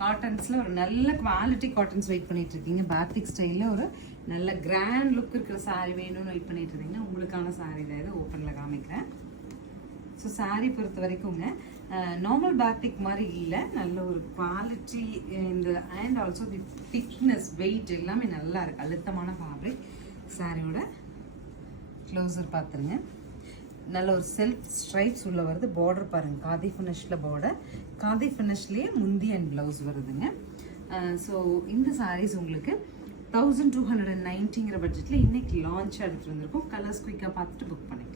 காட்டன்ஸில் ஒரு நல்ல quality cottons wait பண்ணிட்டு இருக்கீங்க, பேத்திக் ஸ்டைலில் ஒரு நல்ல கிராண்ட் லுக் இருக்கிற சாரீ வேணும்னு வெயிட் பண்ணிட்டு இருந்தீங்கன்னா உங்களுக்கான சாரீ தான் இது. ஓப்பனில் காமிக்கிறேன். ஸோ சாரீ பொறுத்த வரைக்குங்க நார்மல் பேத்திக் மாதிரி இல்லை, நல்ல ஒரு குவாலிட்டி இந்த and also the thickness weight எல்லாமே நல்லா இருக்குது. அழுத்தமான ஃபேப்ரிக். சாரியோட க்ளோஸர் பார்த்துருங்க. நல்ல ஒரு செல்ஃப் ஸ்ட்ரைப்ஸ் உள்ள வருது. பார்டர் பாருங்கள், காதி ஃபினிஷில் பார்டர், காதி ஃபினிஷ்லேயே முந்தி அண்ட் ப்ளவுஸ் வருதுங்க. ஸோ இந்த சாரீஸ் உங்களுக்கு 1290ங்கிற பட்ஜெட்டில் இன்றைக்கி லான்ச் எடுத்துகிட்டு வந்திருக்கோம். கலர்ஸ் குயிக்காக பார்த்துட்டு புக் பண்ணி